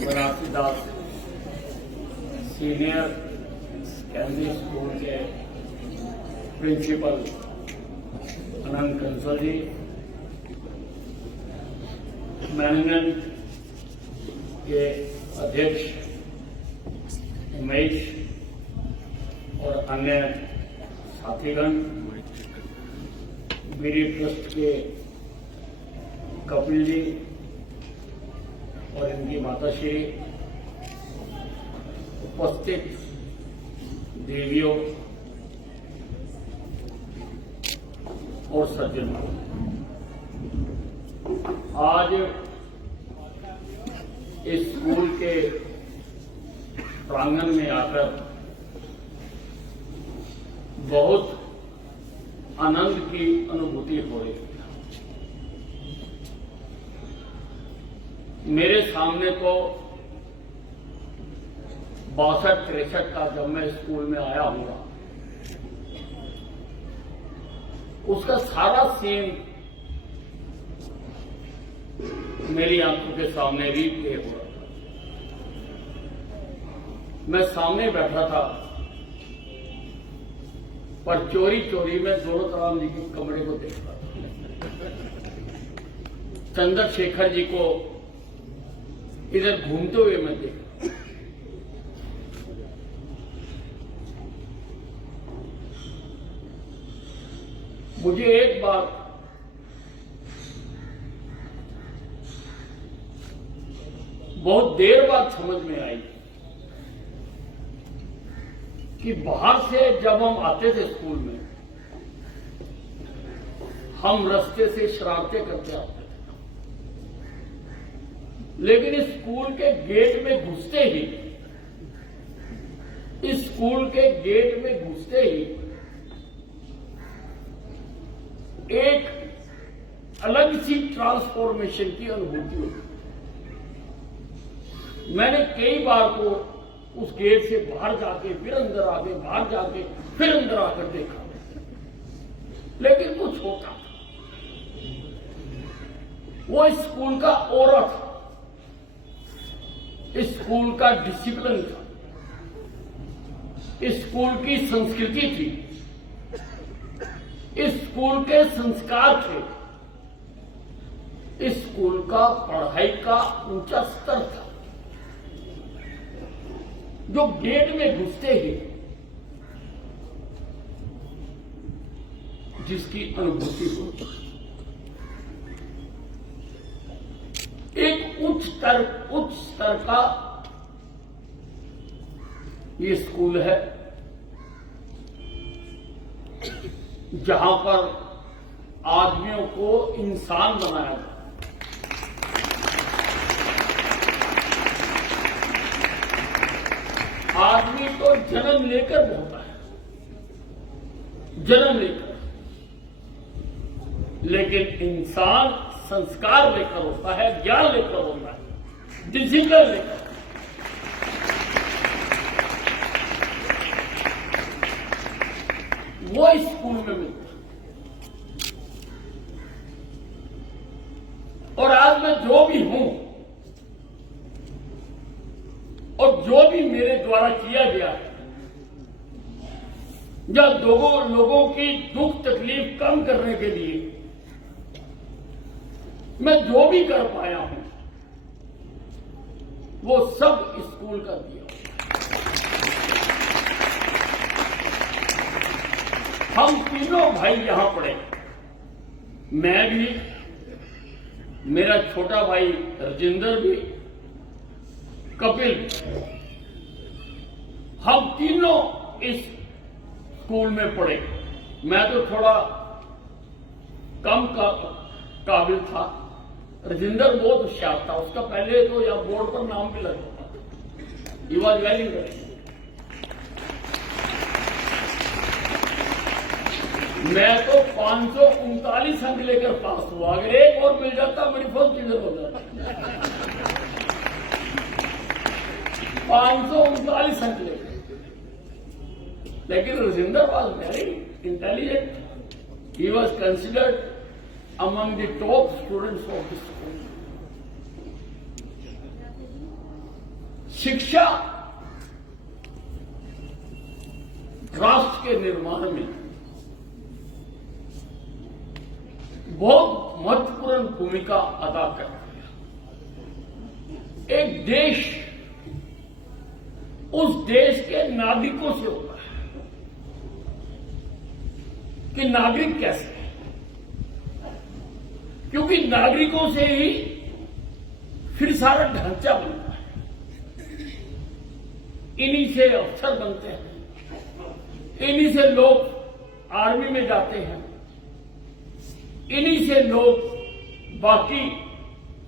बनारसी दास senior secondary school के principal अनंत कंसल जी, management के अध्यक्ष उमेश और अन्य साथीगण, बीडी ट्रस्ट के कपिल जी और इनकी माताश्री, उपस्थित देवियों और सज्जनों, आज इस स्कूल के प्रांगण में आकर बहुत आनंद की अनुभूति हो रही है। मेरे सामने तो 62-63 का जब मैं स्कूल में आया हूँ, उसका सारा सीन मेरी आंखों के सामने रीप्ले हो रहा था। मैं सामने बैठा था, पर चोरी चोरी में दोनों जी के कमरे को देखता था। चंद्रशेखर जी को इधर घूमते हुए मैं देखा। मुझे एक बात बहुत देर बाद समझ में आई कि बाहर से जब हम आते थे स्कूल में, हम रास्ते से शरारतें करते आते थे, लेकिन इस स्कूल के गेट में घुसते ही, इस स्कूल के गेट में घुसते ही एक अलग सी ट्रांसफॉर्मेशन की अनुभूति हुई। मैंने कई बार तो उस गेट से बाहर जाके फिर अंदर आके, बाहर जाके फिर अंदर आकर देखा, लेकिन कुछ होता था। वो इस स्कूल का ऑरा था, इस स्कूल का डिसिप्लिन था, इस स्कूल की संस्कृति थी, इस स्कूल के संस्कार थे, इस स्कूल का पढ़ाई का ऊंचा स्तर था, जो गेट में घुसते ही जिसकी अनुभूति होती, एक उच्च स्तर का ये स्कूल है, जहां पर आदमियों को इंसान बनाया जाता। आदमी तो जन्म लेकर होता है, जन्म लेकर, लेकिन इंसान संस्कार लेकर होता है, ज्ञान लेकर होता है, डिसिप्लिन लेकर। वो इस स्कूल में मिलता है। और आज मैं जो भी हूं और जो भी मेरे द्वारा किया गया है, या लोगों की दुख तकलीफ कम करने के लिए मैं जो भी कर पाया हूं, वो सब स्कूल का दिया। हम तीनों भाई यहां पढ़े, मैं भी, मेरा छोटा भाई राजेंद्र भी, कपिल, हम तीनों इस स्कूल में पढ़े। मैं तो थोड़ा कम काबिल था, राजेंद्र बहुत होशियार था, उसका पहले तो यहां बोर्ड पर नाम भी लगता था। He was very very. मैं तो 539 अंक लेकर पास हुआ, अगर एक और मिल जाता मेरी फर्स्ट डिवीजन हो जाता। 539 अंक लेकर। लेकिन Rajendra was very intelligent, he was considered among the top students of the school. शिक्षा राष्ट्र के निर्माण में बहुत महत्वपूर्ण भूमिका अदा करती है। एक देश उस देश के नागरिकों से होता है कि नागरिक कैसे है, क्योंकि नागरिकों से ही फिर सारा ढांचा बनता है। इन्हीं से अफसर बनते हैं, इन्हीं से लोग आर्मी में जाते हैं, इन्हीं से लोग बाकी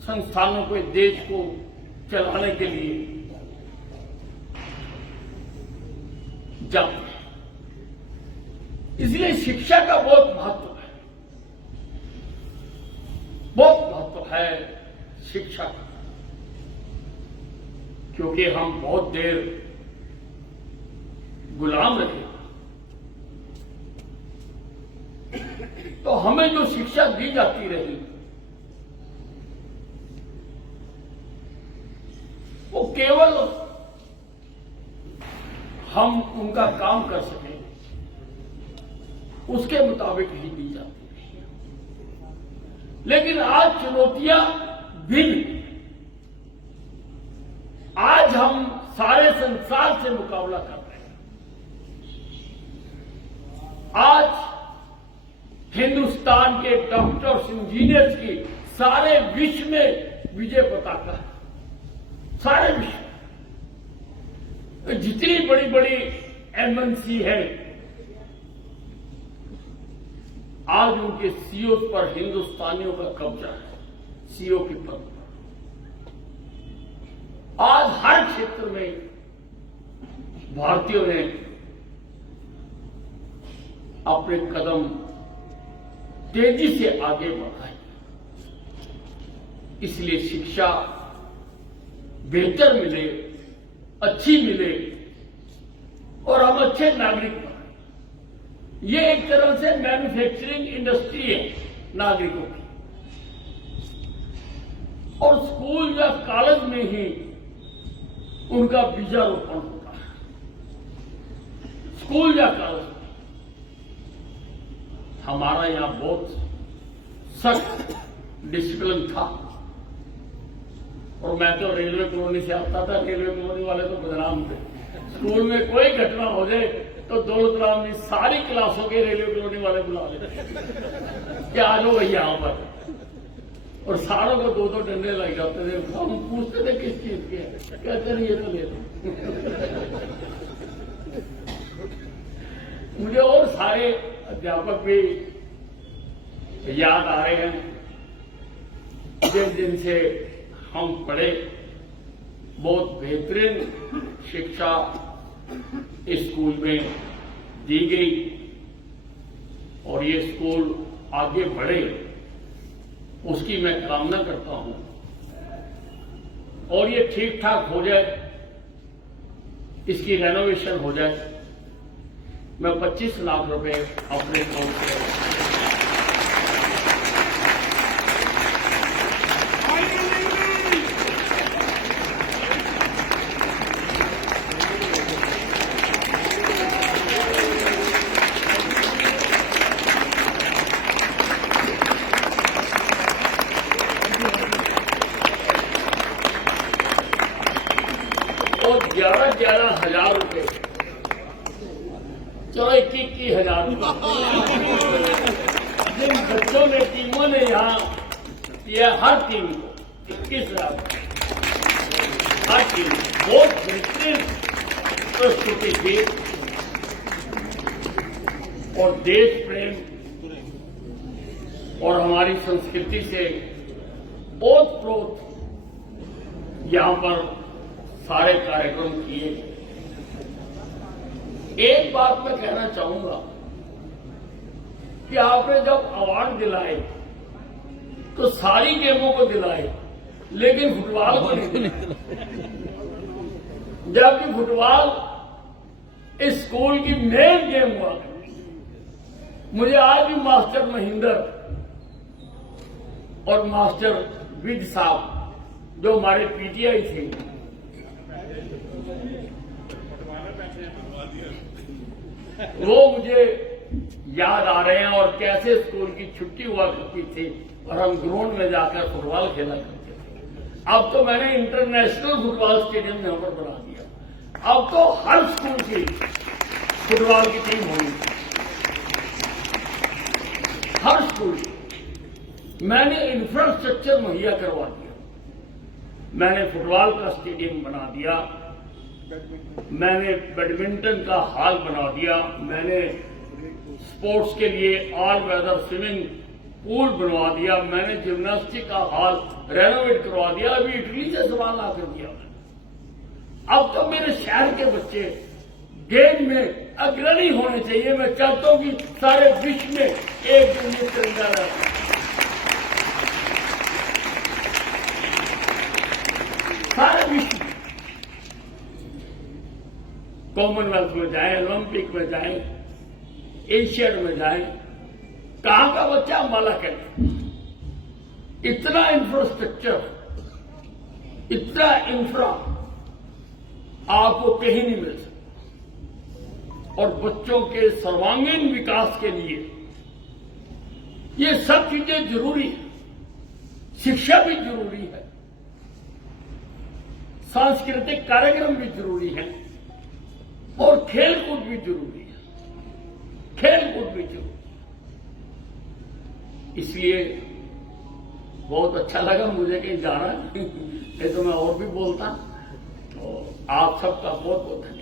संस्थानों को, देश को चलाने के लिए जाते हैं। इसलिए शिक्षा का बहुत महत्व है, बहुत महत्व है शिक्षा का, क्योंकि हम बहुत देर गुलाम रहे, तो हमें जो शिक्षा दी जाती रही वो केवल हम उनका काम कर सकें उसके मुताबिक ही दी जाती है। लेकिन आज चुनौतियां भिन्न, आज हम सारे संसार से मुकाबला कर रहे हैं। आज हिंदुस्तान के डॉक्टर्स, इंजीनियर्स की सारे विश्व में विजय पताका है, सारे विश्व में। जितनी बड़ी बड़ी एमएनसी है, आज उनके सीईओ पर हिंदुस्तानियों का कब्जा है, सीईओ के पद पर। आज हर क्षेत्र में भारतीयों ने अपने कदम तेजी से आगे बढ़ाए। इसलिए शिक्षा बेहतर मिले, अच्छी मिले और हम अच्छे नागरिक बने। ये एक तरह से मैन्युफैक्चरिंग इंडस्ट्री है नागरिकों की। और स्कूल या कॉलेज में ही उनका बीजारोपण होता है। स्कूल या कॉलेज में हमारा यहां बहुत सख्त डिसिप्लिन था, और मैं तो रेलवे कॉलोनी से आता था। रेलवे कॉलोनी वाले तो बदनाम थे। स्कूल में कोई घटना हो जाए तो दौलतराम जी सारी क्लासों के रेलवे कॉलोनी वाले बुला लेते कि आ जाओ भैया यहां पर, और सारों को दो दो डंडे लग जाते थे। हम पूछते थे किस चीज के, कहते नहीं ये तो ले लो। मुझे और सारे अध्यापक भी याद आ रहे हैं जिस दिन से हम पढ़े। बहुत बेहतरीन शिक्षा इस स्कूल में दी गई और ये स्कूल आगे बढ़े, उसकी मैं कामना करता हूं और ये ठीक ठाक हो जाए, इसकी रेनोवेशन हो जाए। मैं 25 लाख रुपए अपने अकाउंट से और 11,000 रुपए, चलो 21,000 रुपए जिन बच्चों ने, टीमों ने यहां किया, हर टीम को 21,000, हर टीम बहुत बेहतरीन प्रस्तुति थी और देश प्रेम और हमारी संस्कृति से ओतप्रोत यहां पर सारे कार्यक्रम किए। एक बात मैं कहना चाहूंगा कि आपने जब अवार्ड दिलाए तो सारी गेमों को दिलाए, लेकिन फुटबॉल को नहीं दिलाए। जबकि फुटबॉल इस स्कूल की मेन गेम हुआ। मुझे आज भी मास्टर महेंद्र और मास्टर विद साहब जो हमारे पीटीआई थे, वो मुझे याद आ रहे हैं, और कैसे स्कूल की छुट्टी हुआ करती थी और हम ग्राउंड में जाकर फुटबॉल खेला करते थे। अब तो मैंने इंटरनेशनल फुटबॉल स्टेडियम यहां पर बना दिया। अब तो हर स्कूल की फुटबॉल की टीम होगी, हर स्कूल की। मैंने इंफ्रास्ट्रक्चर मुहैया करवा दिया। मैंने फुटबॉल का स्टेडियम बना दिया, मैंने बैडमिंटन का हॉल बना दिया, मैंने स्पोर्ट्स के लिए ऑल वेदर स्विमिंग पूल बनवा दिया, मैंने जिम्नास्टिक का हॉल रेनोवेट करवा दिया। अभी इटली से सामान ला कर दिया मैंने। अब तो मेरे शहर के बच्चे गेम में अग्रणी होने चाहिए। मैं चाहता हूं कि सारे विश्व में एक दिन ये तिरंगा रहे। सारे विश्व में कॉमनवेल्थ में जाए, ओलंपिक में जाए, एशियन में जाए, कहां का बच्चा अंबाला कहते। इतना इंफ्रास्ट्रक्चर, इतना इंफ्रा आपको कहीं नहीं मिल सकता। और बच्चों के सर्वांगीण विकास के लिए ये सब चीजें जरूरी है। शिक्षा भी जरूरी है, सांस्कृतिक कार्यक्रम भी जरूरी है, और खेलकूद भी जरूरी है। खेलकूद भी जरूरी। इसलिए बहुत अच्छा लगा मुझे कहीं जाना, नहीं तो मैं और भी बोलता। तो आप सबका बहुत बहुत धन्यवाद।